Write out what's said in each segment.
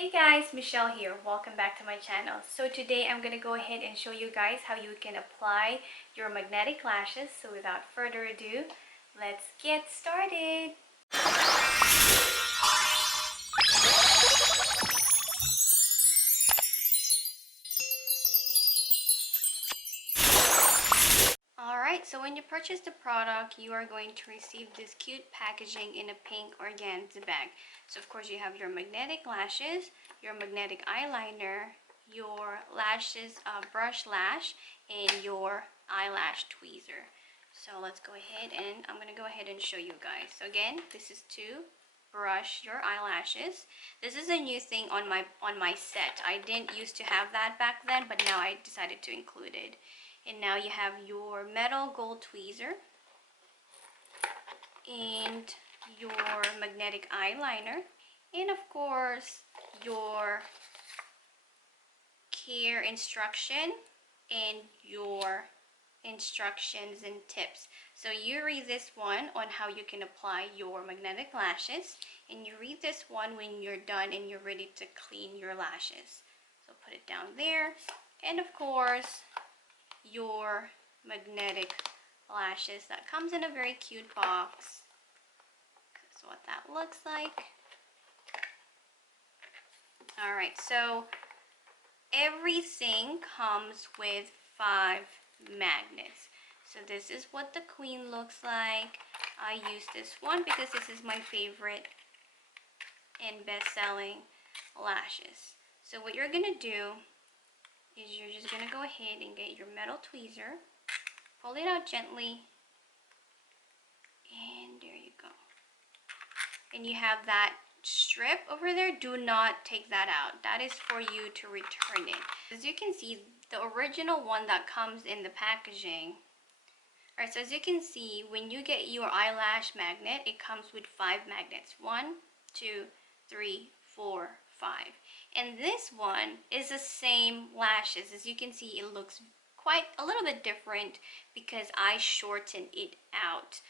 Hey guys, Michelle here. Welcome back to my channel. So today I'm going to go ahead and show you guys how you can apply your magnetic lashes. So without further ado, let's get started. Alright, so when you purchase the product, you are going to receive this cute packaging in a pink organza bag. So of course you have your magnetic lashes, your magnetic eyeliner, your lashes brush lash, and your eyelash tweezer. So let's go ahead and I'm going to go ahead and show you guys. So again, this is to brush your eyelashes. This is a new thing on my set. I didn't used to have that back then, but now I decided to include it. And now you have your metal gold tweezer and your magnetic eyeliner, and of course your care instruction and your instructions and tips. So you read this one on how you can apply your magnetic lashes, and you read this one when you're done and you're ready to clean your lashes. So put it down there, and of course your magnetic lashes that comes in a very cute box. That's what that looks like. Alright, so everything comes with 5 magnets. So this is what the queen looks like. I use this one because this is my favorite and best-selling lashes. So what you're gonna do is you're just gonna go ahead and get your metal tweezer, pull it out gently, and there you go. And you have that strip over there. Do not take that out. That is for you to return it. As you can see, the original one that comes in the packaging. Alright, so as you can see, when you get your eyelash magnet, it comes with 5 magnets. 1, 2, 3, 4, 5. And this one is the same lashes. As you can see, it looks quite a little bit different because I shortened it out.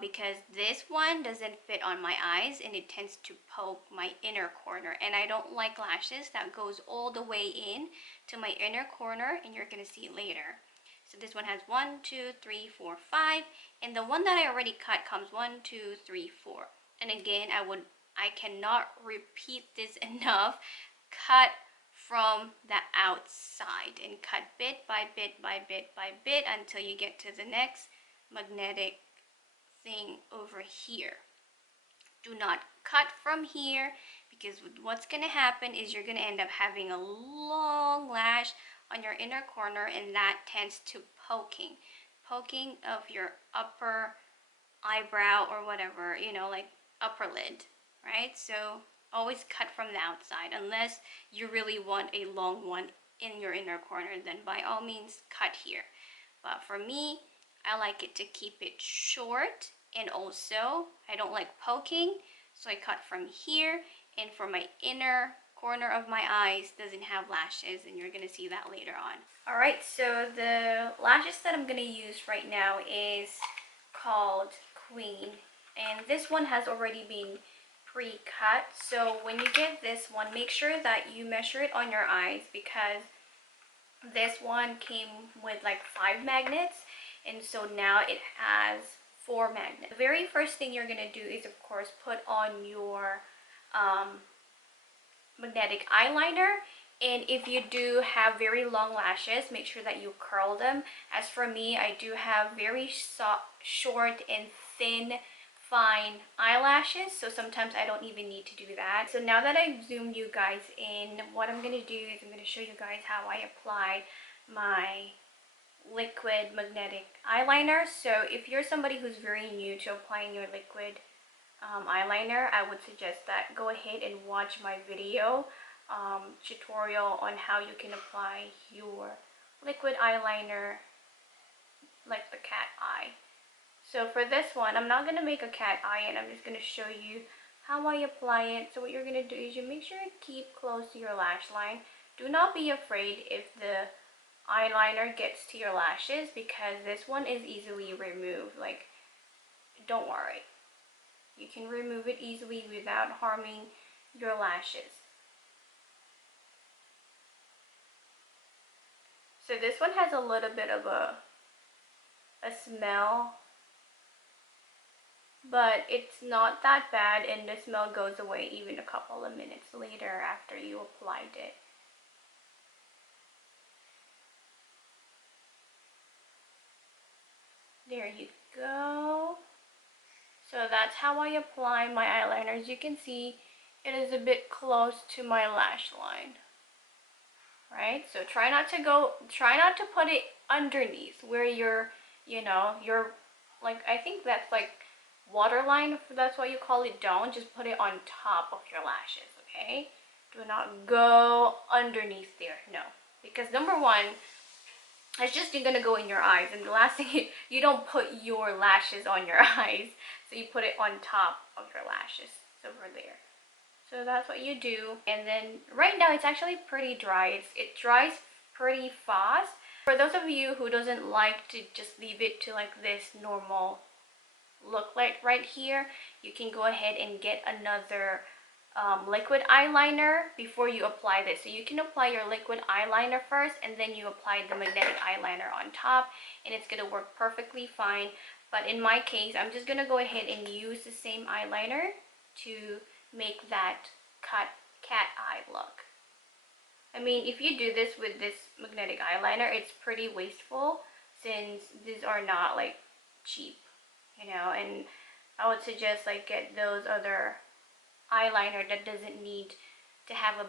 Because this one doesn't fit on my eyes and it tends to poke my inner corner, and I don't like lashes that goes all the way in to my inner corner, and you're gonna see it later. So this one has 1, 2, 3, 4, 5, and the one that I already cut comes 1, 2, 3, 4. And again, I cannot repeat this enough. Cut from the outside and cut bit by bit by bit by bit until you get to the next magnetic thing over here. Do not cut from here, because what's going to happen is you're going to end up having a long lash on your inner corner, and that tends to poking of your upper eyebrow or whatever, you know, like upper lid, right? So always cut from the outside, unless you really want a long one in your inner corner, then by all means cut here. But for me, I like it to keep it short, and also I don't like poking, so I cut from here. And for my inner corner of my eyes doesn't have lashes, and you're gonna see that later on. Alright, so the lashes that I'm gonna use right now is called Queen, and this one has already been pre-cut. So when you get this one, make sure that you measure it on your eyes, because this one came with like 5 magnets, and so now it has 4 magnets. The very first thing you're gonna do is, of course, put on your magnetic eyeliner. And if you do have very long lashes, make sure that you curl them. As for me, I do have very short and thin, fine eyelashes, so sometimes I don't even need to do that. So now that I've zoomed you guys in, what I'm going to do is I'm going to show you guys how I apply my liquid magnetic eyeliner. So if you're somebody who's very new to applying your liquid eyeliner, I would suggest that go ahead and watch my video tutorial on how you can apply your liquid eyeliner like the cat eye. So for this one, I'm not going to make a cat eye, and I'm just going to show you how I apply it. So what you're going to do is you make sure to keep close to your lash line. Do not be afraid if the eyeliner gets to your lashes, because this one is easily removed. Like, don't worry. You can remove it easily without harming your lashes. So this one has a little bit of a smell, but it's not that bad, and the smell goes away even a couple of minutes later after you applied it. There you go. So that's how I apply my eyeliner. As you can see, it is a bit close to my lash line. Right? So try not to put it underneath where you're, you're like, I think that's like waterline, if that's what you call it. Don't just put it on top of your lashes, okay? Do not go underneath there, no. Because number one, it's just gonna go in your eyes, and the last thing, you don't put your lashes on your eyes, so you put it on top of your lashes. It's over there. So that's what you do. And then right now it's actually pretty dry. It dries pretty fast. For those of you who doesn't like to just leave it to like this normal look like right here, you can go ahead and get another liquid eyeliner before you apply this. So you can apply your liquid eyeliner first, and then you apply the magnetic eyeliner on top, and it's gonna work perfectly fine. But in my case, I'm just gonna go ahead and use the same eyeliner to make that cat eye look. I mean, if you do this with this magnetic eyeliner, it's pretty wasteful since these are not like cheap, and I would suggest like get those other eyeliner that doesn't need to have a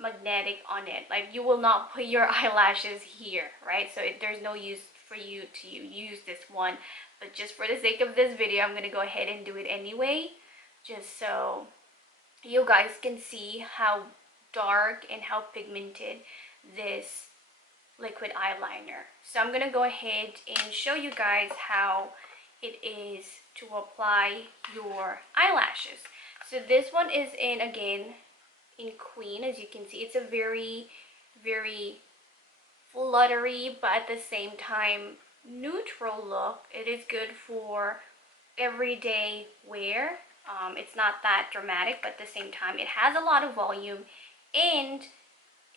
magnetic on it. Like, you will not put your eyelashes here, right? So there's no use for you to use this one, but just for the sake of this video, I'm gonna go ahead and do it anyway, just so you guys can see how dark and how pigmented this liquid eyeliner. So I'm gonna go ahead and show you guys how it is to apply your eyelashes. So this one is again in Queen. As you can see, it's a very, very fluttery, but at the same time neutral look. It is good for everyday wear. It's not that dramatic, but at the same time it has a lot of volume, and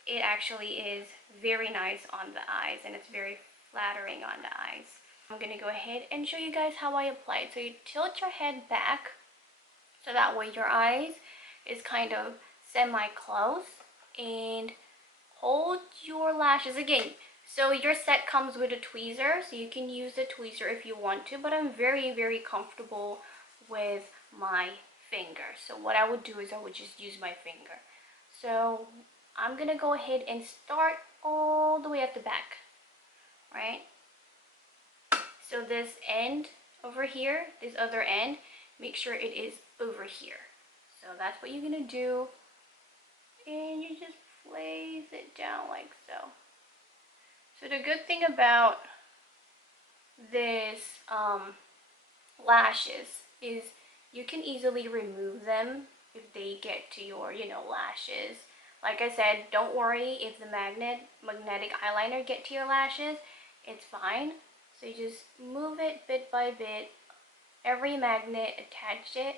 it actually is very nice on the eyes, and it's very flattering on the eyes. I'm gonna go ahead and show you guys how I apply it. So you tilt your head back so that way your eyes is kind of semi-closed, and hold your lashes again. So your set comes with a tweezer, so you can use the tweezer if you want to, but I'm very, very comfortable with my finger. So what I would do is I would just use my finger. So I'm gonna go ahead and start all the way at the back, right? So this end over here, this other end, make sure it is over here. So that's what you're gonna do, and you just place it down like so. So the good thing about this lashes is you can easily remove them if they get to your lashes. Like I said, don't worry if the magnetic eyeliner get to your lashes, it's fine. So you just move it bit by bit. Every magnet, attach it.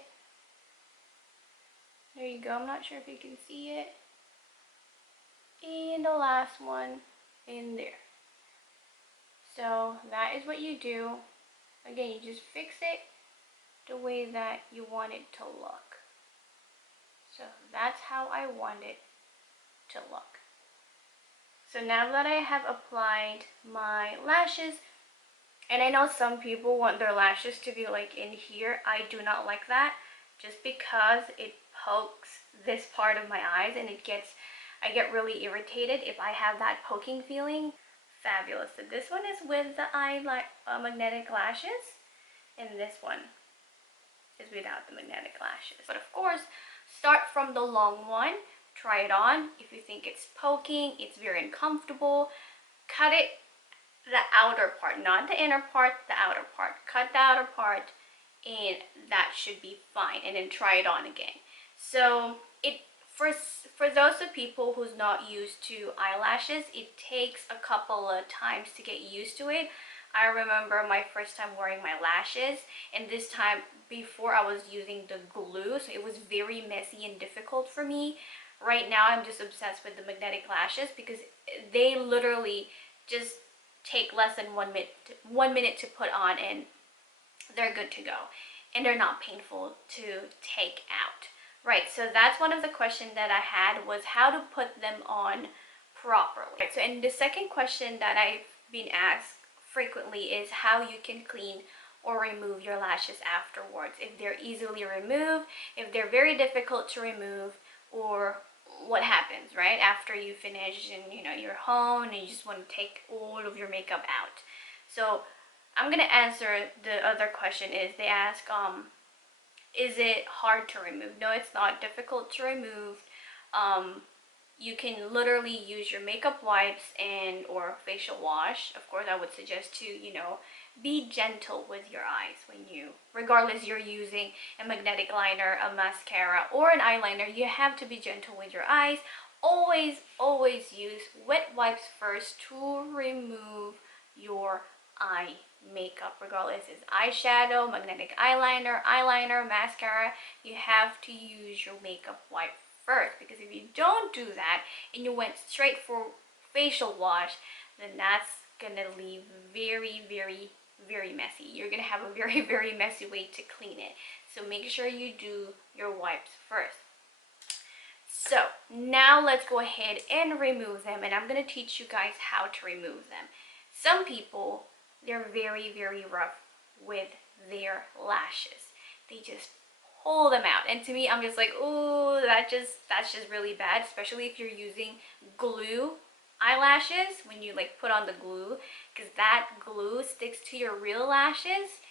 There you go. I'm not sure if you can see it. And the last one in there. So that is what you do. Again, you just fix it the way that you want it to look. So that's how I want it to look. So now that I have applied my lashes, and I know some people want their lashes to be like in here, I do not like that, just because it pokes this part of my eyes, and I get really irritated if I have that poking feeling. Fabulous. So this one is with the magnetic lashes, and this one is without the magnetic lashes. But of course, start from the long one. Try it on. If you think it's poking, it's very uncomfortable, cut it, the outer part, not the inner part, the outer part. Cut the outer part, and that should be fine, and then try it on again. So for those of people who's not used to eyelashes, it takes a couple of times to get used to it. I remember my first time wearing my lashes, and this time before I was using the glue, so it was very messy and difficult for me. Right now I'm just obsessed with the magnetic lashes because they literally just take less than 1 minute to put on, and they're good to go, and they're not painful to take out. Right, so that's one of the questions that I had, was how to put them on properly. Right, so and the second question that I've been asked frequently is how you can clean or remove your lashes afterwards. If they're easily removed, if they're very difficult to remove, or what happens right after you finish and you're home and you just want to take all of your makeup out. So I'm gonna answer the other question. Is they ask is it hard to remove? No, it's not difficult to remove. You can literally use your makeup wipes and or facial wash. Of course, I would suggest to be gentle with your eyes when regardless you're using a magnetic liner, a mascara, or an eyeliner, you have to be gentle with your eyes. Always use wet wipes first to remove your eye makeup, regardless it's eyeshadow, magnetic eyeliner, mascara. You have to use your makeup wipe first, because if you don't do that and you went straight for facial wash, then that's gonna leave very messy. You're gonna have a very messy way to clean it. So make sure you do your wipes first. So now let's go ahead and remove them, and I'm gonna teach you guys how to remove them. Some people, they're very rough with their lashes. They just pull them out, and to me, I'm just like, oh, that's just really bad, especially if you're using glue eyelashes, when you like put on the glue, because that glue sticks to your real lashes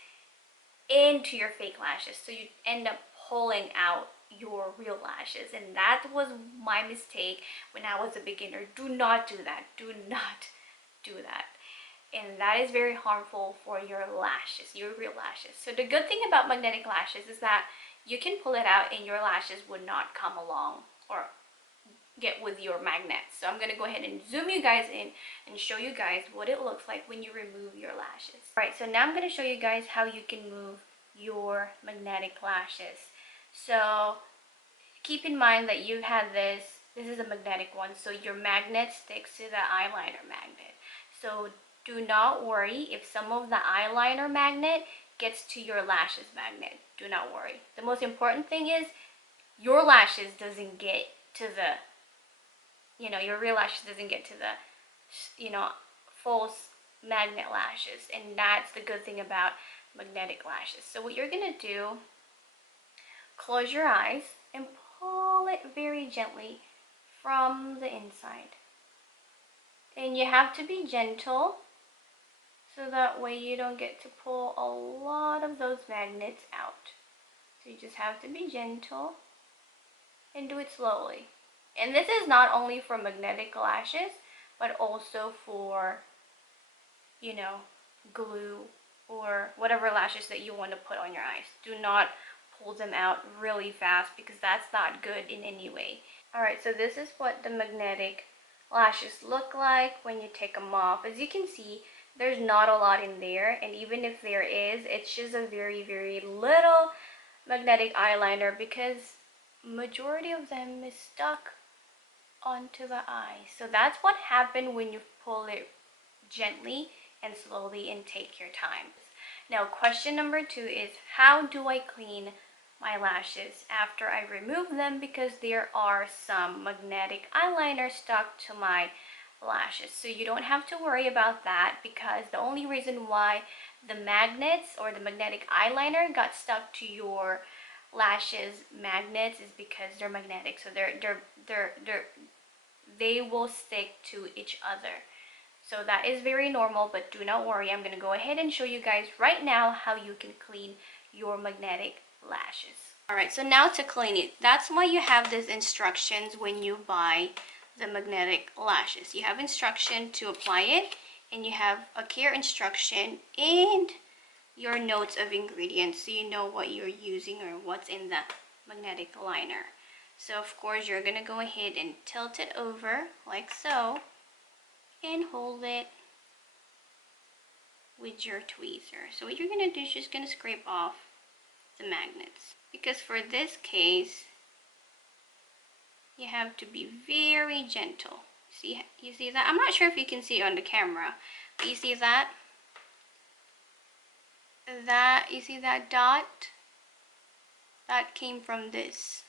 into your fake lashes, so you end up pulling out your real lashes. And that was my mistake when I was a beginner. Do not do that. Do not do that. And that is very harmful for your lashes, your real lashes. So the good thing about magnetic lashes is that you can pull it out and your lashes would not come along or get with your magnet. So I'm going to go ahead and zoom you guys in and show you guys what it looks like when you remove your lashes. Alright, so now I'm going to show you guys how you can move your magnetic lashes. So keep in mind that you've had this is a magnetic one, so your magnet sticks to the eyeliner magnet. So do not worry if some of the eyeliner magnet gets to your lashes magnet. Do not worry. The most important thing is your lashes doesn't get to the your real lashes doesn't get to the false magnet lashes, and that's the good thing about magnetic lashes. So what you're gonna do, close your eyes and pull it very gently from the inside, and you have to be gentle so that way you don't get to pull a lot of those magnets out. So you just have to be gentle and do it slowly. And this is not only for magnetic lashes, but also for, glue or whatever lashes that you want to put on your eyes. Do not pull them out really fast, because that's not good in any way. Alright, so this is what the magnetic lashes look like when you take them off. As you can see, there's not a lot in there, and even if there is, it's just a very little magnetic eyeliner, because majority of them is stuck onto the eye. So that's what happened when you pull it gently and slowly and take your time. Now question number 2 is, how do I clean my lashes after I remove them, because there are some magnetic eyeliner stuck to my lashes? So you don't have to worry about that, because the only reason why the magnets or the magnetic eyeliner got stuck to your lashes magnets is because they're magnetic. So they will stick to each other. So that is very normal, but do not worry. I'm going to go ahead and show you guys right now how you can clean your magnetic lashes. Alright, so now to clean it. That's why you have these instructions when you buy the magnetic lashes. You have instruction to apply it, and you have a care instruction and your notes of ingredients, so you know what you're using or what's in the magnetic liner. So of course you're going to go ahead and tilt it over like so and hold it with your tweezer. So what you're going to do is just going to scrape off the magnets, because for this case You have to be very gentle. See, you see that? I'm not sure if you can see it on the camera, but you see that? You see that dot? That came from this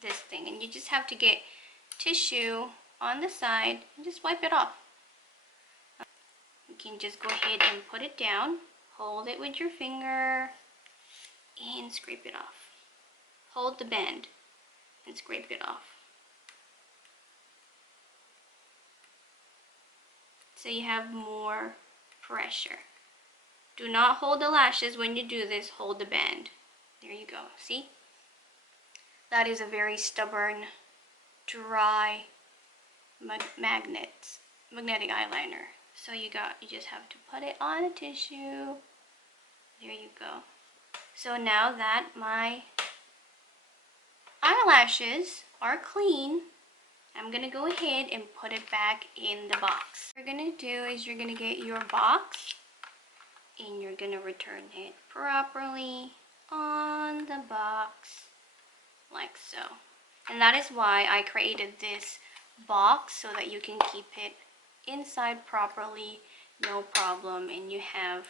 thing, and you just have to get tissue on the side and just wipe it off. You can just go ahead and put it down, hold it with your finger, and scrape it off. Hold the band and scrape it off. So you have more pressure. Do not hold the lashes when you do this, hold the band. There you go, see? That is a very stubborn, dry magnetic eyeliner. So you just have to put it on a tissue. There you go. So now that my eyelashes are clean, I'm gonna go ahead and put it back in the box. What you're gonna do is you're gonna get your box and you're gonna return it properly on the box, like so. And that is why I created this box, so that you can keep it inside properly, no problem. And you have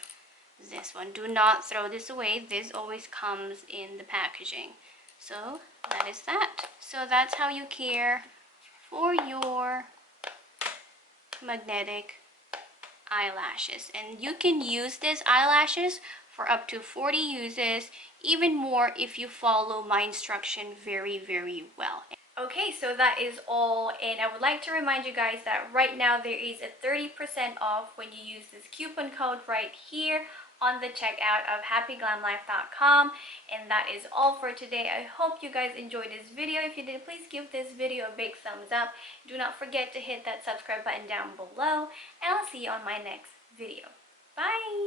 this one. Do not throw this away. This always comes in the packaging. So that is that. So that's how you care for your magnetic eyelashes. And you can use these eyelashes for up to 40 uses, even more if you follow my instruction very, very well. Okay, so that is all, and I would like to remind you guys that right now there is a 30% off when you use this coupon code right here on the checkout of happyglamlife.com. And that is all for today. I hope you guys enjoyed this video. If you did, please give this video a big thumbs up. Do not forget to hit that subscribe button down below, and I'll see you on my next video. Bye!